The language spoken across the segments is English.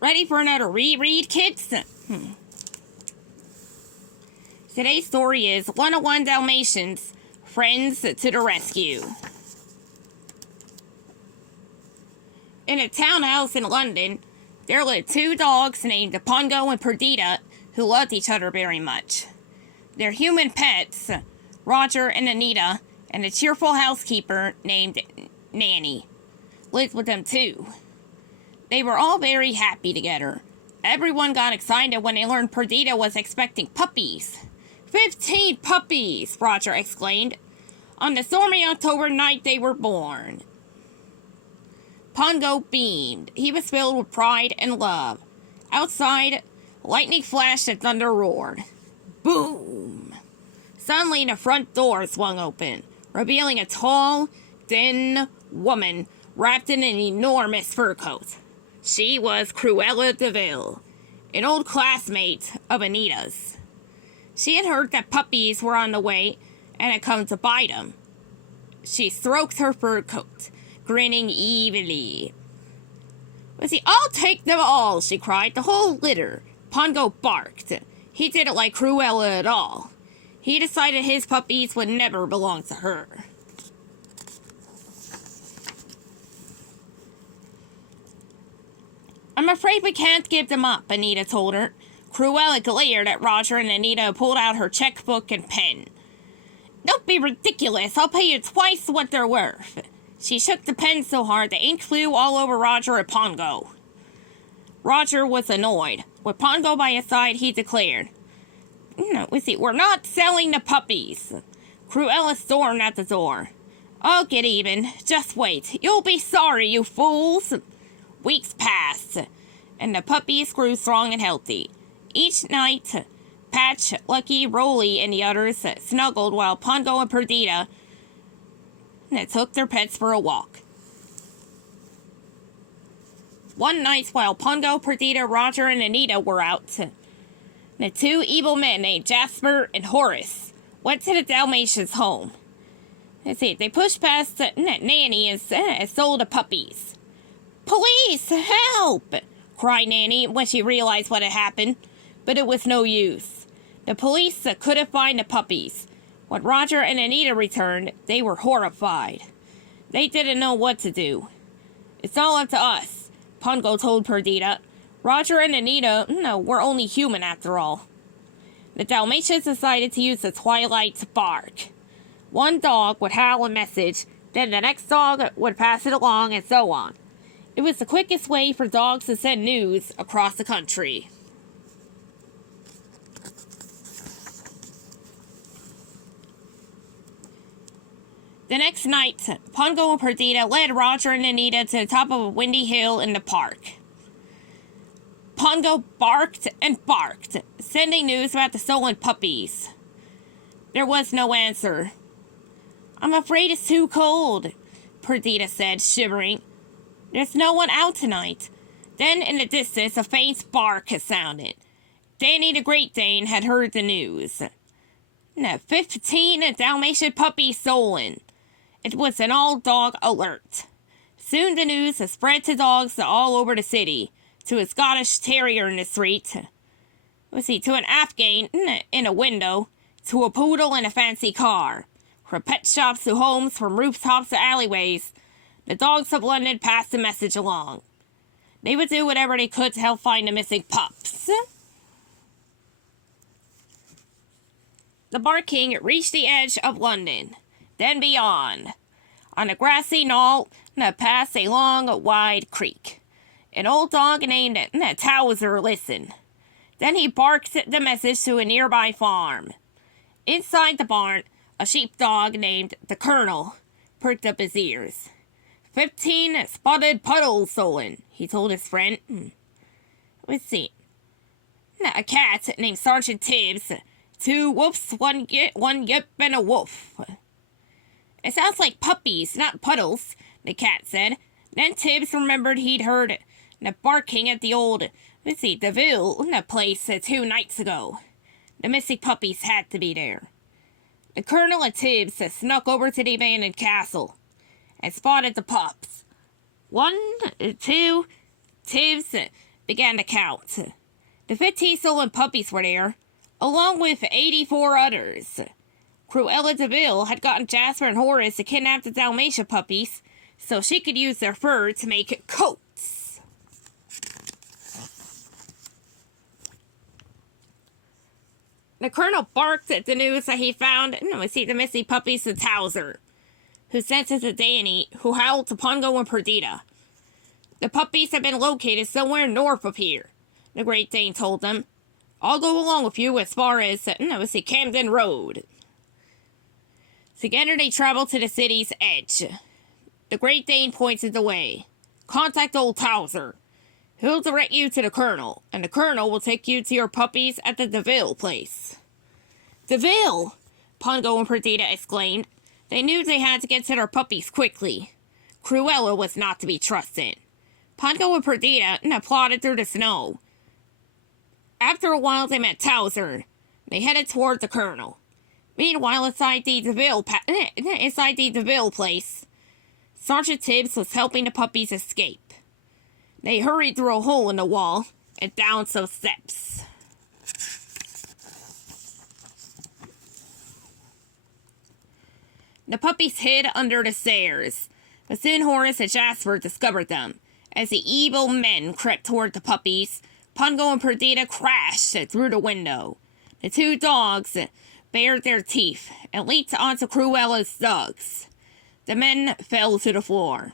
Ready for another reread, kids? Today's story is 101 Dalmatians, Friends to the Rescue. In a townhouse in London, there lived two dogs named Pongo and Perdita who loved each other very much. Their human pets, Roger and Anita, and a cheerful housekeeper named Nanny, lived with them too. They were all very happy together. Everyone got excited when they learned Perdita was expecting puppies. 15 puppies, Roger exclaimed. On the stormy October night they were born. Pongo beamed. He was filled with pride and love. Outside, lightning flashed and thunder roared. Boom! Suddenly the front door swung open, revealing a tall, thin woman wrapped in an enormous fur coat. She was Cruella de Vil, an old classmate of Anita's. She had heard that puppies were on the way and had come to buy them. She stroked her fur coat, grinning evilly. I'll take them all, she cried, the whole litter. Pongo barked. He didn't like Cruella at all. He decided his puppies would never belong to her. I'm afraid we can't give them up, Anita told her. Cruella glared at Roger and Anita pulled out her checkbook and pen. Don't be ridiculous. I'll pay you twice what they're worth. She shook the pen so hard the ink flew all over Roger and Pongo. Roger was annoyed. With Pongo by his side, he declared, we're not selling the puppies. Cruella stormed at the door. I'll get even. Just wait. You'll be sorry, you fools. Weeks passed, and the puppies grew strong and healthy. Each night, Patch, Lucky, Rolly, and the others snuggled while Pongo and Perdita took their pets for a walk. One night, while Pongo, Perdita, Roger, and Anita were out, the two evil men named Jasper and Horace went to the Dalmatians' home. They pushed past Nanny and stole the puppies. Police, help! Cried Nanny when she realized what had happened, but it was no use. The police couldn't find the puppies. When Roger and Anita returned, they were horrified. They didn't know what to do. It's all up to us, Pongo told Perdita. Roger and Anita, were only human after all. The Dalmatians decided to use the twilight to bark. One dog would howl a message, then the next dog would pass it along, and so on. It was the quickest way for dogs to send news across the country. The next night, Pongo and Perdita led Roger and Anita to the top of a windy hill in the park. Pongo barked and barked, sending news about the stolen puppies. There was no answer. I'm afraid it's too cold, Perdita said, shivering. There's no one out tonight. Then in the distance a faint bark sounded. Danny the Great Dane had heard the news. 15 Dalmatian puppies stolen. It was an all-dog alert. Soon the news had spread to dogs all over the city, to a Scottish terrier in the street, to an Afghan in a window, to a poodle in a fancy car, from pet shops to homes, from rooftops to alleyways. The dogs of London passed the message along. They would do whatever they could to help find the missing pups. The barking reached the edge of London, then beyond. On a grassy knoll, past a long, wide creek. An old dog named Towser listened. Then he barked the message to a nearby farm. Inside the barn, a sheepdog named the Colonel perked up his ears. 15 spotted puddles stolen, he told his friend. A cat named Sergeant Tibbs. 2 wolves, one yip, and a wolf. It sounds like puppies, not puddles, the cat said. Then Tibbs remembered he'd heard barking at the old, the Ville place 2 nights ago. The missing puppies had to be there. The Colonel and Tibbs snuck over to the abandoned castle and spotted the pups. 1, 2, Tibbs began to count. The 15 stolen puppies were there, along with 84 others. Cruella de Vil had gotten Jasper and Horace to kidnap the Dalmatian puppies so she could use their fur to make coats. The colonel barked at the news that he found the missing puppies to Towser, who sent it to Danny, who howled to Pongo and Perdita. The puppies have been located somewhere north of here, the Great Dane told them. I'll go along with you as far as, Camden Road. Together they traveled to the city's edge. The Great Dane pointed the way. Contact old Towser. He'll direct you to the Colonel, and the Colonel will take you to your puppies at the DeVille place. DeVille! Pongo and Perdita exclaimed. They knew they had to get to their puppies quickly. Cruella was not to be trusted. Pongo and Perdita plodded through the snow. After a while, they met Towser. They headed toward the Colonel. Meanwhile, inside the DeVille place, Sergeant Tibbs was helping the puppies escape. They hurried through a hole in the wall and down some steps. The puppies hid under the stairs, but soon Horace and Jasper discovered them. As the evil men crept toward the puppies, Pongo and Perdita crashed through the window. The two dogs bared their teeth and leaped onto Cruella's dogs. The men fell to the floor.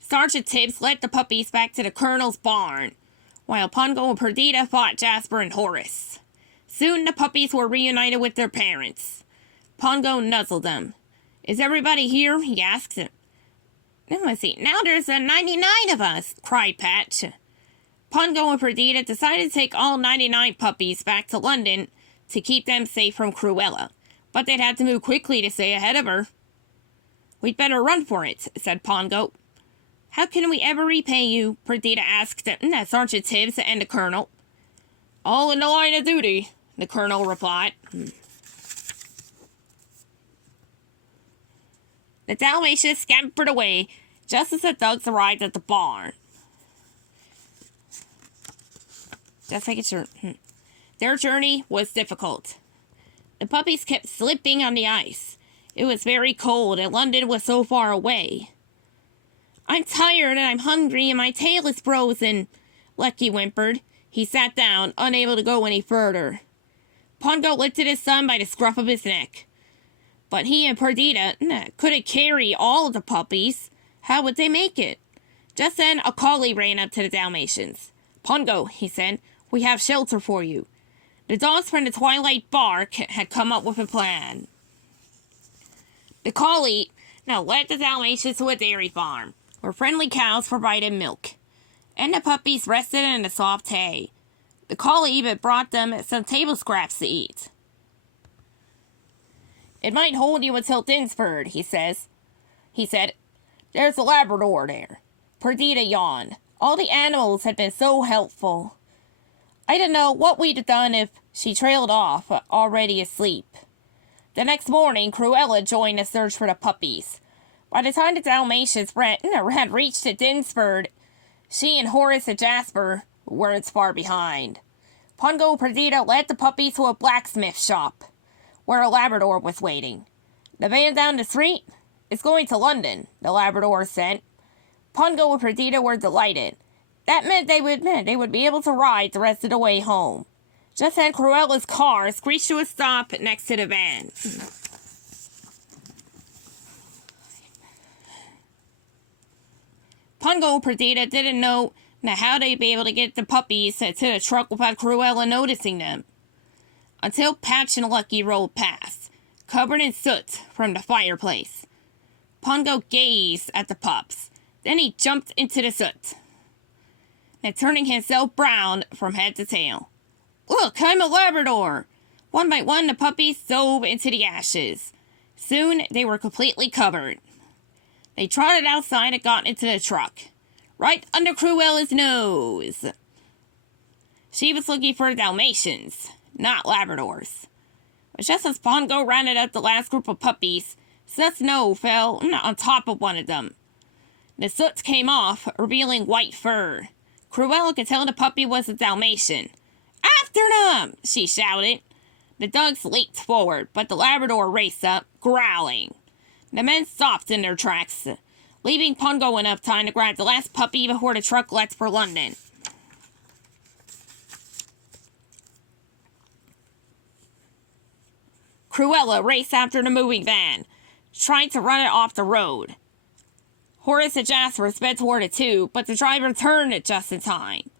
Sergeant Tibbs led the puppies back to the Colonel's barn, while Pongo and Perdita fought Jasper and Horace. Soon the puppies were reunited with their parents. Pongo nuzzled them. Is everybody here? He asked. Now there's 99 of us, cried Patch. Pongo and Perdita decided to take all 99 puppies back to London to keep them safe from Cruella, but they'd have to move quickly to stay ahead of her. We'd better run for it, said Pongo. How can we ever repay you? Perdita asked Sergeant Tibbs and the Colonel. All in the line of duty, the Colonel replied. The Dalmatians scampered away just as the dogs arrived at the barn. Just making sure. Their journey was difficult. The puppies kept slipping on the ice. It was very cold and London was so far away. I'm tired and I'm hungry and my tail is frozen, Lucky whimpered. He sat down, unable to go any further. Pongo lifted his son by the scruff of his neck. But he and Perdita couldn't carry all of the puppies. How would they make it? Just then, a collie ran up to the Dalmatians. Pongo, he said, we have shelter for you. The dogs from the Twilight Bark had come up with a plan. The collie led the Dalmatians to a dairy farm, where friendly cows provided milk, and the puppies rested in the soft hay. The collie even brought them some table scraps to eat. It might hold you until Dinsford, he said. There's a Labrador there. Perdita yawned. All the animals had been so helpful. I don't know what we'd have done if she trailed off, already asleep. The next morning, Cruella joined the search for the puppies. By the time the Dalmatians had reached Dinsford, she and Horace and Jasper weren't far behind. Pongo and Perdita led the puppies to a blacksmith shop, where a Labrador was waiting. The van down the street is going to London, the Labrador said. Pongo and Perdita were delighted. That meant they would be able to ride the rest of the way home. Just then, Cruella's car screeched to a stop next to the van. Pongo and Perdita didn't know how they'd be able to get the puppies to the truck without Cruella noticing them, until Patch and Lucky rolled past, covered in soot from the fireplace. Pongo gazed at the pups. Then he jumped into the soot, turning himself brown from head to tail. Look, I'm a Labrador! One by one, the puppies dove into the ashes. Soon, they were completely covered. They trotted outside and got into the truck, right under Cruella's nose. She was looking for Dalmatians, not Labradors. But just as Pongo rounded up the last group of puppies, some snow fell on top of one of them. The soot came off, revealing white fur. Cruella could tell the puppy was a Dalmatian. After them! She shouted. The dogs leaped forward, but the Labrador raced up, growling. The men stopped in their tracks, leaving Pungo enough time to grab the last puppy before the truck left for London. Cruella raced after the moving van, trying to run it off the road. Horace and Jasper sped toward it too, but the driver turned it just in time.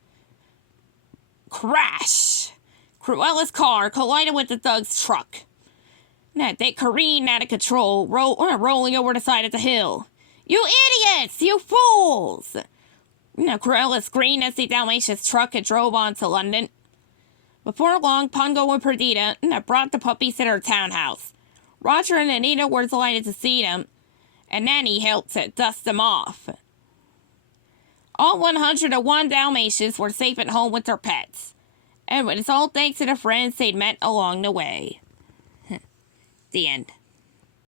Crash! Cruella's car collided with the thug's truck. They careened out of control, rolling over the side of the hill. You idiots! You fools! Cruella screamed as the Dalmatian's truck had drove on to London. Before long, Pungo and Perdita brought the puppies to their townhouse. Roger and Anita were delighted to see them, and Nanny helped to dust them off. All 101 Dalmatians were safe at home with their pets, and it's all thanks to the friends they'd met along the way. The end.